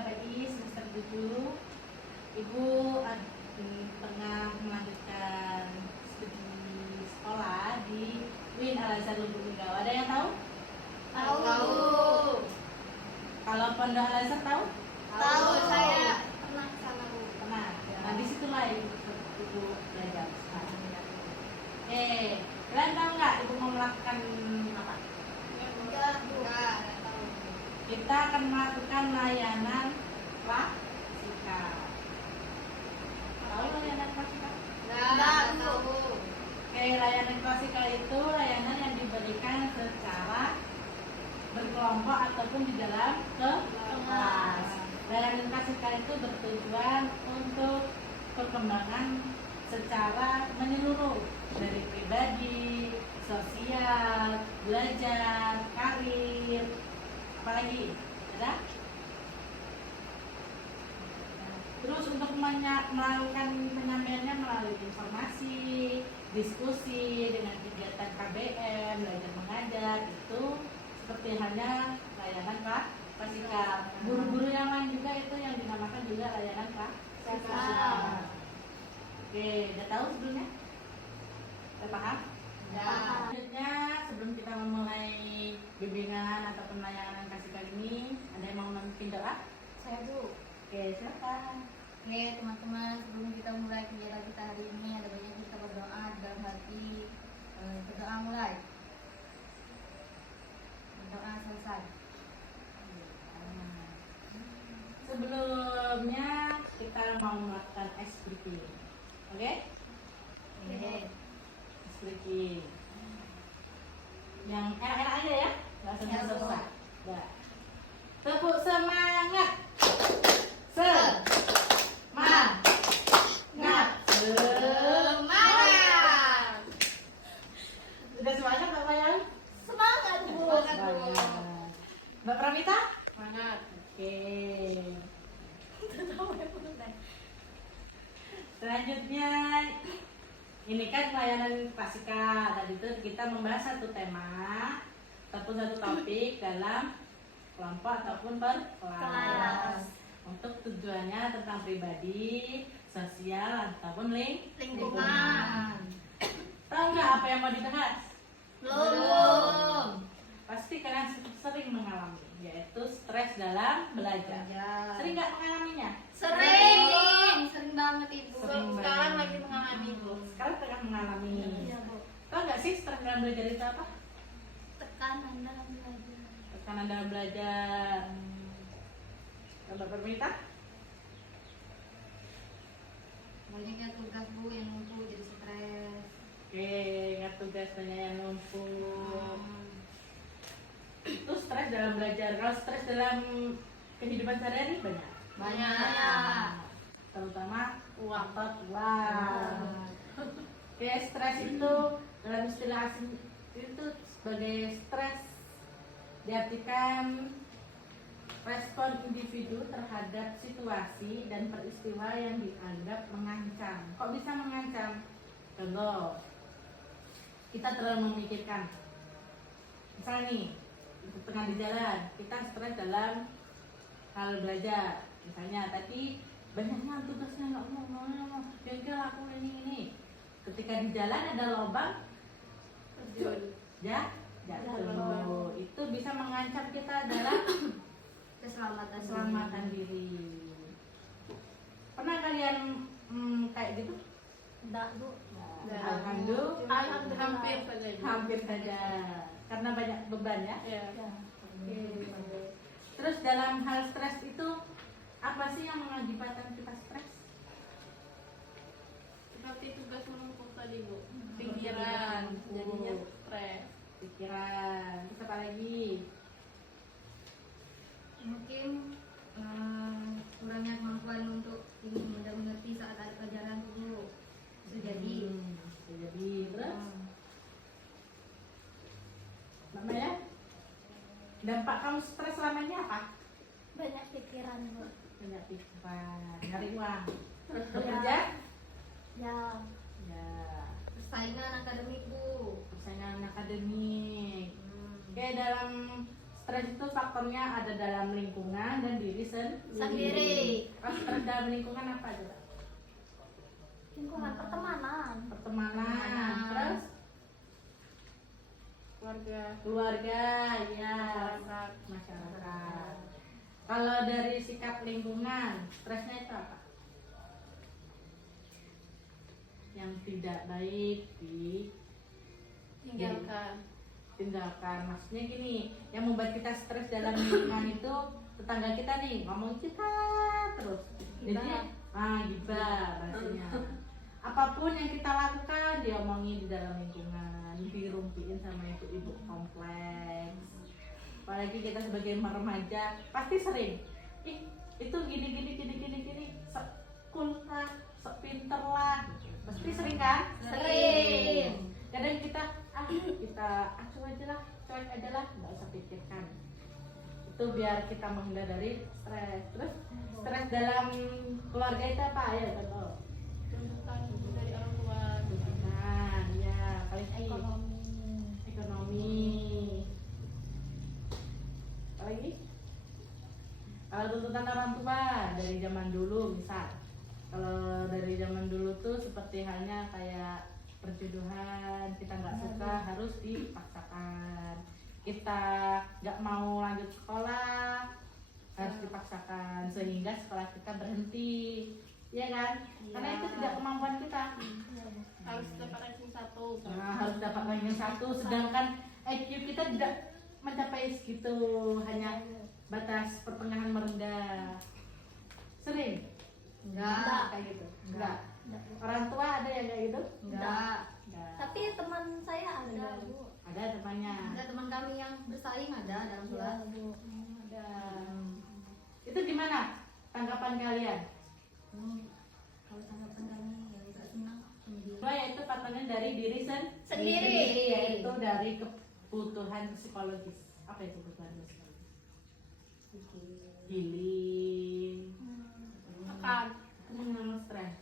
KPI semester 7. Ibu tengah melanjutkan studi sekolah di UIN Al-Azhar Lubuk Linggau. Ada yang tahu? Tahu. Kalau Pondok Al-Azhar tahu? Tahu, saya pernah ke sana, Bu. Pernah. Nah, disitulah ibu belajar sekarang. Kalian tahu nggak ibu mau melakukan apa? Enggak, Bu. Enggak tahu. Kita akan melakukan layanan prasikap. Tahu layanan prasikap? Enggak tahu. Layanan prasikap itu layanan yang diberikan secara berkelompok ataupun di dalam kelas. Layanan prasikap itu bertujuan untuk perkembangan secara menyeluruh dari pribadi, sosial, belajar, karir, apalagi ada. Terus untuk melakukan penyampaiannya melalui informasi, diskusi dengan kegiatan KBM, belajar mengajar, itu seperti halnya layanan prasikap. Guru-guru yang lain juga itu yang dinamakan juga layanan prasikap. Oke, udah tahu sebelumnya? Udah paham? Selanjutnya sebelum kita memulai bimbingan atau layanan prasikap ini, ada yang mau memimpin doa? Saya, Bu. Oke, silakan. Oke, teman-teman, sebelum kita mulai kegiatan kita hari ini, ada banyak kita berdoa dalam hati. Berdoa mulai. Berdoa selesai. Sebelumnya kita mau melakukan ice breaking. Oke? Oke. Ice breaking. Yang enak-enak aja ya, nggak susah-susah. Ya. Tepuk semangat. Semangat. Semangat. Sudah semangat Mbak Yan? Semangat, Bu. Mbak Pramita? Semangat. Oke. Selanjutnya ini kan layanan prasikap. Tadi itu kita membahas satu tema ataupun satu topik dalam kelompok ataupun per kelas. Untuk tujuannya tentang pribadi, sosial ataupun Lingkungan. Tahu nggak apa yang mau dibahas? Belum. Pasti kalian sering mengalami, yaitu stres dalam belajar. Sering nggak mengalaminya? Sering banget, Ibu. Sering Sekarang banget. lagi mengalami, Bu. Sekarang tengah mengalami. Iya, Bu. Tahu nggak sih stres dalam belajar itu apa? Tekanan dalam belajar. Tekanan dalam belajar. Mbak Permita? Banyaknya tugas, Bu, yang numpuk jadi stres. Oke, ingat tugas banyak yang numpuk. Itu stres dalam belajar. Kalau stres dalam kehidupan sehari-hari Banyak. Terutama faktor uang. Oke, stres itu dalam istilah asing itu sebagai stres diartikan respon individu terhadap situasi dan peristiwa yang dianggap mengancam. Kok bisa mengancam? Contoh, kita terlalu memikirkan. Misal nih, tengah di jalan, kita stres dalam hal belajar. Misalnya tadi banyaknya tugasnya nggak mau, kira aku ini. Ketika di jalan ada lubang, jatuh. Itu bisa mengancam kita dalam keselamatan diri. Pernah kalian kayak gitu? Enggak, Bu. Alhamdulillah. Hampir saja. Karena banyak beban ya. Oke. Terus dalam hal stres itu apa sih yang mengakibatkan kita stres? Seperti tugas menumpuk tadi, Bu. Pikiran, jadinya stres. Pikiran. Terus apa lagi? Mungkin kurangnya kemampuan untuk mudah mengerti saat ada pelajaran, Bu. Bisa jadi. Bisa jadi. Terus? Namanya? Dampak kamu stres selama ini apa? Banyak pikiran, Bu. Banyak pikiran. Nyari uang. Bekerja? Ya. Ya. Persaingan akademik, Bu. Persaingan akademik. Oke, dalam stres itu faktornya ada dalam lingkungan dan diri Sendiri. Kalau stres dalam lingkungan apa aja? Lingkungan pertemanan. Pertemanan, terus keluarga, ya, masyarakat. Kalau dari sikap lingkungan, stresnya itu apa? Yang tidak baik tinggalkan. Maksudnya gini, yang membuat kita stres dalam lingkungan itu tetangga kita nih ngomong kita terus. Jadi gibah bahasanya. Apapun yang kita lakukan diomongin di dalam lingkungan, dirumpiin sama ibu-ibu kompleks. Apalagi kita sebagai remaja pasti sering. Itu gini, sok cool lah, sok pinter lah. Pasti sering kan? Sering. Kadang kita cuek aja lah, nggak usah pikirkan. Itu biar kita menghindar dari stres. Terus stres dalam keluarga itu apa ya contoh? Dari orang tua. Nah, ya paling ekonomi. Apalagi? Kalau tuntutan orang tua dari zaman dulu misal. Kalau dari zaman dulu tuh seperti halnya kayak perjodohan, kita nggak suka harus dipaksakan. Kita nggak mau lanjut sekolah harus dipaksakan sehingga sekolah kita berhenti, ya kan? Karena itu tidak kemampuan kita. Harus dapat ranking 1. Harus dapat ranking 1, sedangkan IQ kita tidak mencapai segitu, hanya batas pertengahan merendah. Sering? Enggak. Kayak gitu? Enggak. Orang tua ada yang kayak gitu? Enggak. Enggak. Tapi teman saya ada, Bu. Ada temannya. Ada teman kami yang bersaing ada dalam kelas. Ada. Itu gimana tanggapan kalian? Kalau tanggapan kami ya tidak senang kemudian. Yaitu patentnya dari diri Sendiri. yaitu dari kebutuhan psikologis. Apa itu kebutuhan psikologis? Healing. Makan. Itu menghilangkan stres.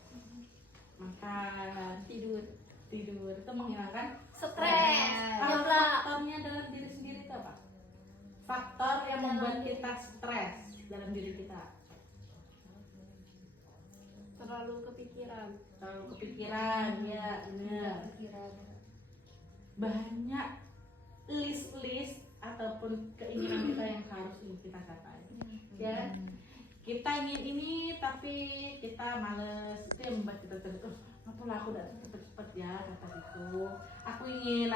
Makan, tidur itu menghilangkan Stres. Kalau Nyoba. faktornya dalam diri sendiri itu apa? Faktor yang membuat kita stres dalam diri kita. Terlalu kepikiran. Ya benar. Banyak list ataupun keinginan kita yang harus kita capai. Ya, kita ingin ini tapi kita males. Itu yang membuat kita terus. Apalah aku udah cepet-cepet ya kata gitu. Aku ingin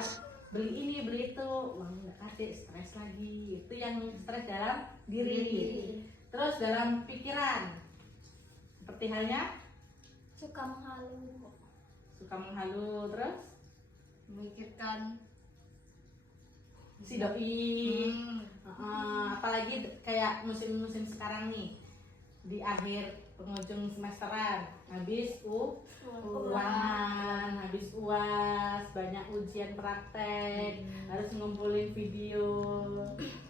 beli ini beli itu, uang nggak kasih, stres lagi. Itu yang stres dalam diri. Terus dalam pikiran, seperti halnya Suka menghalu. Terus Memikirkan si doi. Apalagi kayak musim-musim sekarang nih, di akhir penghujung semesteran, habis ulangan, habis UAS, banyak ujian praktek, harus ngumpulin video.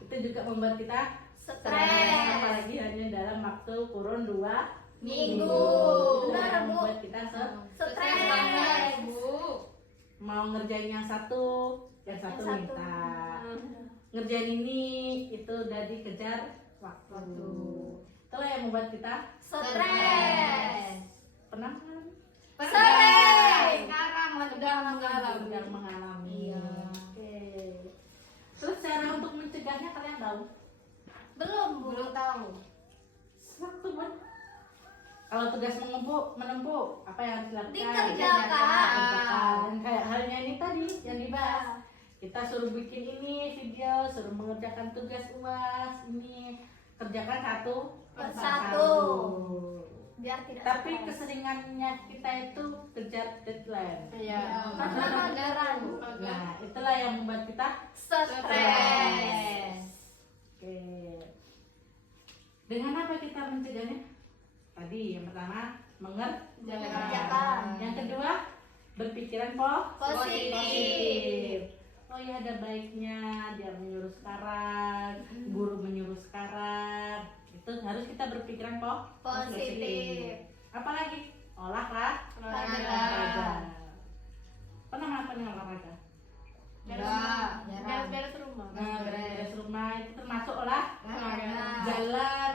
Itu juga membuat kita stres. apalagi hanya dalam waktu kurun 2 Minggu. Itu Benar, yang Bu. membuat kita Stres. mau ngerjain yang satu minta. Ngerjain ini itu udah dikejar waktu. Itulah yang membuat kita Stres. pernah kan? Sering. Sekarang lagi Sedang mengalami. Iya. Oke. Terus cara untuk mencegahnya kalian tahu? Belum, Bu. Belum tahu. Waktu buat kalau tugas menempuh apa yang harus dilakukan? Dikerjakan. Kayak halnya ini tadi yang dibahas. Kita suruh bikin ini video, suruh mengerjakan tugas UAS ini, kerjakan satu Persatu. Biar tidak Tapi stres. keseringannya kita itu kejar deadline. Iya. Karena anggaran. Nah, itulah yang membuat kita Stres. Oke. Dengan apa kita mencegahnya? Tadi yang pertama Mengerjakan. Yang kedua berpikiran Positif. Oh ya, ada baiknya dia menyuruh sekarang, guru menyuruh sekarang. Itu harus kita berpikiran Positif. Apalagi olahraga. Pernah ngelakuin olahraga? Beres rumah. Nah, beres rumah itu termasuk jalan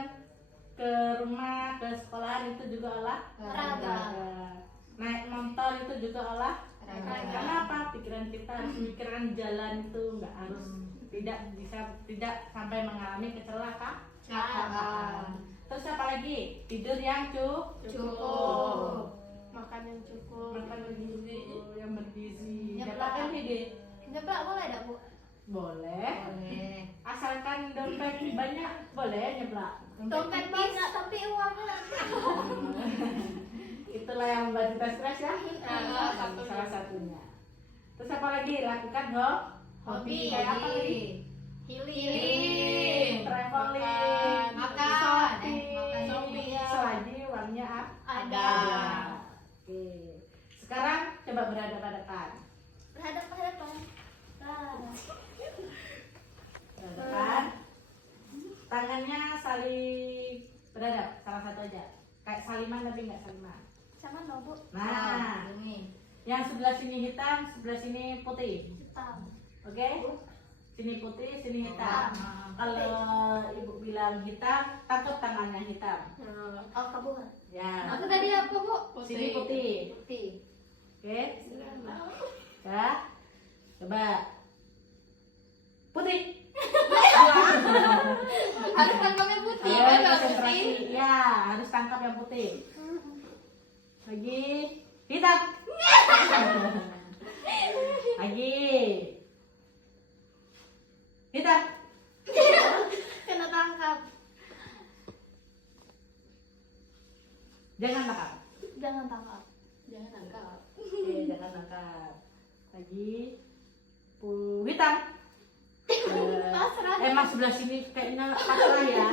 ke rumah, ke sekolah itu juga olahraga. Naik motor itu juga olahraga. Karena apa? Pikiran kita harus memikirkan jalan itu nggak harus tidak sampai mengalami kecelakaan. Terus apa lagi? Tidur yang cukup. Makan yang cukup. Makan yang bergizi. Nyeplak. Dapatkan ide. Nyeplak boleh enggak, Bu? Boleh. Boleh. Asalkan dompet banyak boleh nyeplak. Dompet banyak tapi uangnya Itulah yang membuat kita stres ya. Salah satunya. Terus apa lagi? Lakukan hobi. Kayak apa tadi? healing, Traveling, makan, shopping, ya. selagi uangnya Ada. Oke. Sekarang coba berhadapan-hadapan. Berhadapan-hadapan. Berhadapan. Tangannya saling berhadap, salah satu aja. Kayak saliman tapi nggak saliman. Sama no, Bu? Nah, Ini yang sebelah sini hitam, sebelah sini putih. hitam. Oke? Sini putih, sini hitam. Kalau ibu bilang hitam, tangkap tangannya hitam. Oh, kamu. Ya. Aku tadi apa, Bu? Sini putih. Putih. Oke? Ya. Coba. Putih. Harus tangkapnya putih, Ayo, kan kalau konsentrasi. putih. Ya, harus tangkap yang putih. Lagi hitam. Lagi hitam. Kena tangkap. Jangan tangkap. Jangan tangkap. Jangan tangkap. Oke, jangan tangkap. Lagi hitam. Mas sebelah sini kayaknya pasrah ya.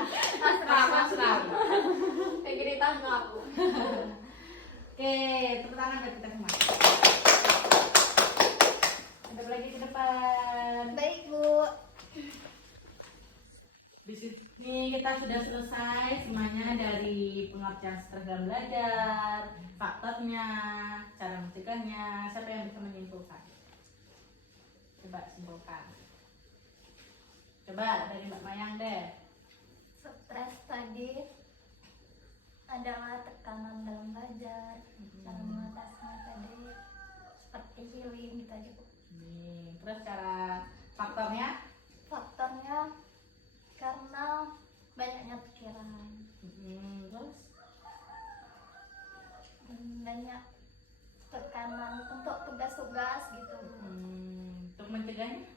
Pasrah. Kayak gini tangkap. Oke, tepuk tangan buat kita semua. Ada lagi ke depan. Baik, Bu. Di sini kita sudah selesai semuanya dari pengertian seragam belajar, faktornya, cara mencegahnya. Siapa yang bisa menyimpulkan? Coba simpulkan. Coba dari Mbak Mayang deh. Stres tadi adalah tekanan dalam belajar, cara mengatasinya tadi seperti healing gitu aja, Bu. Terus cara faktornya? Faktornya karena banyaknya pikiran Terus? dan banyak tekanan untuk tugas-tugas gitu. Untuk mencegahnya?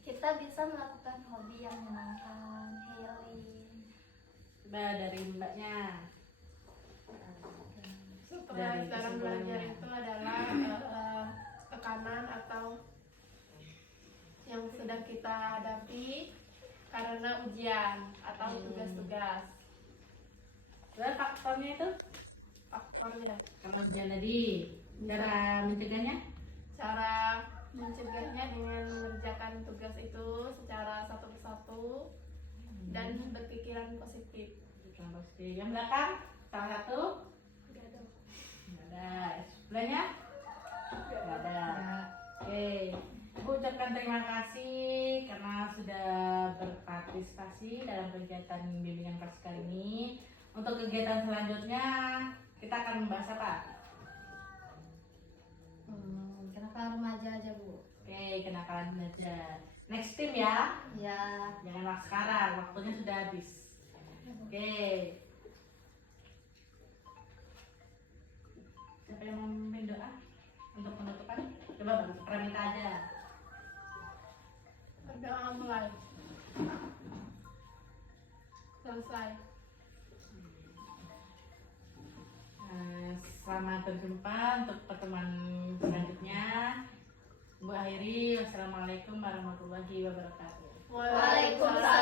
Kita bisa melakukan hobi yang menyenangkan, healing. Coba dari Mbaknya. Setelah Dari cara kesimpulannya. belajar itu adalah tekanan atau yang sudah kita hadapi karena ujian atau tugas-tugas. Terus faktornya itu? Faktornya, Karena ujian tadi. Cara mencegahnya? cara mencegahnya dengan mengerjakan tugas itu secara satu persatu dan berpikiran positif. Yang belakang? Salah satu? Nggak ada. Nggak ada. Sebelahnya? Nggak ada. Oke. Ibu ucapkan terima kasih karena sudah berpartisipasi dalam kegiatan bimbingan praksis kali ini. Untuk kegiatan selanjutnya kita akan membahas apa? Kenakalan remaja aja, Bu. Oke, kenakalan belajar. Next team ya. Ya. Jangan waktu sekarang, waktunya sudah habis. Oke. Siapa yang mau memimpin doa untuk penutupan? Coba Bang Pramita aja. Berdoa mulai. Selesai. Selamat berjumpa untuk pertemuan selanjutnya. Bu akhiri, wassalamualaikum warahmatullahi wabarakatuh. Waalaikumsalam.